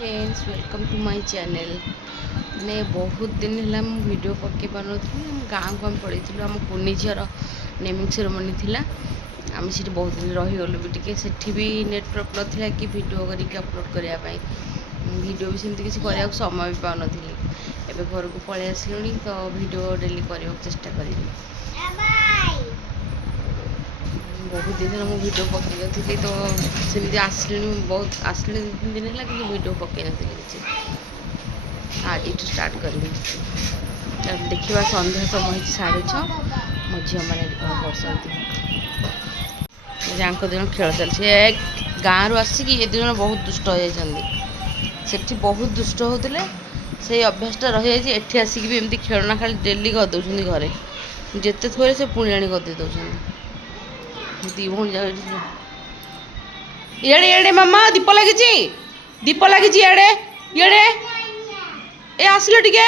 Friends welcome to my channel. मैंने बहुत दिन है वीडियो पके पार गाँव को आम पड़े आम कुनी झीर नेमिंग सेरेमनी थिला आम से बहुत दिन रहीगलु भी टे से भी नेटवर्क नाला कि वीडियो करके अपलोड करने वीडियो भी सेमती किसी करने समय भी पाऊन एवं घर को पलि आसलुनी तो वीडियो डेली करने चेष्टा करी। बहुत दिन है मुझे वीडियो पकई थी तो सेमती आसली बहुत आसली 2 दिन है कि वीडियो पकई नी किसी आज स्टार्ट करी देखा सन्ध्या समय 6:30 मो झी मैंने कौन कर दिन खेल चलती गाँव रु आसिक ये दिन बहुत दुष्ट हो जाती बहुत दुष्ट होते से अभ्यासटा रही जाए एठी आसिक भी एमती खेलना खाली डेली करदे घरे जिते थोड़े से पुणी आनी करदे दौरान दी भौणी इे इे मामा दीप लगी इे इे ए आसिल टिके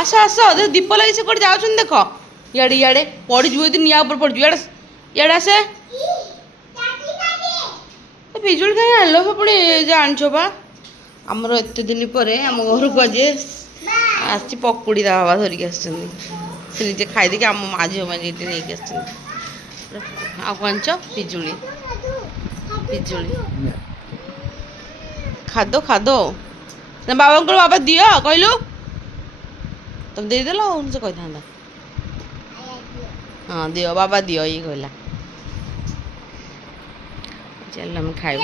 आस आस दीप लगी से कौन जाऊँ देख इे इे पड़ज यदि निआ पड़ज इे आसे पिजुल कहीं आनल पुणी जान बा आमर एत दिन पर आम घर को आज आसी पकुड़ी ता बाबा धरिक आजे खाईदे आम माँ झील मैंने नहीं आंच पिजुली पिजुली खाद खाद ना बाबा को बाबा दियो कहलु तुम देदेल से कही था हाँ दियो बाबा दियो ये कहला चल हम खाइब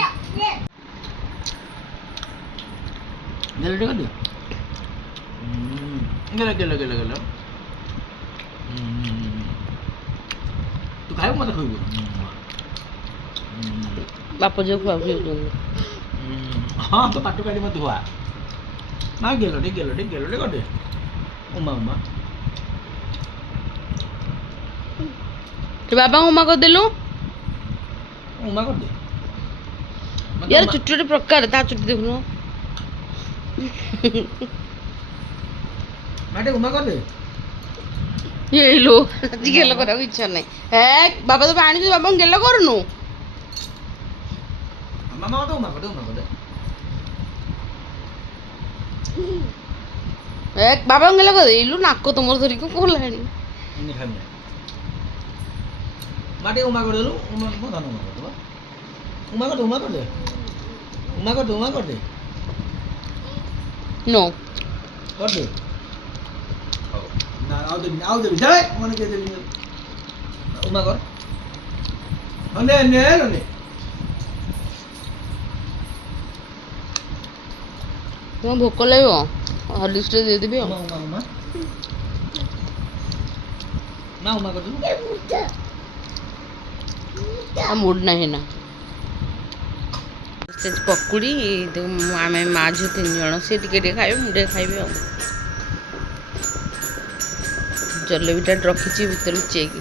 तू खाइब मत खाइब बाप जो खुआ हाँ तो पाटू काटी मत हुआ ना गेलो गडे उमा उमा तो बाबा उमा कर देलु उमा कर दे यार छोटे छोटे प्रकार ता चुटी देखुन माटे उमा कर दे ये लो गेलो करा इच्छा नहीं है बाबा तो पानी बाबा गेलो करनु मामा तो उमा कर दे एक बाबा गेलो कर इलु नाको तुमर धरी को कोलाणी इने खामे माटे उमा कर देलु उमा को धन उमा कर दे उमा कर दे उमा कर दे नो कर दे ना आओ दे चले मन के दे उमा कर अने ने ने तुम भोक लगे हॉर्लिक्स दे देबी उमा ना उमा कर दे मूड नहीं ना पकुड़ी आम माँ झी 3 जन सी टे खाए मुझे खाइबे आ जलेबीटा रखी भर लुचेकी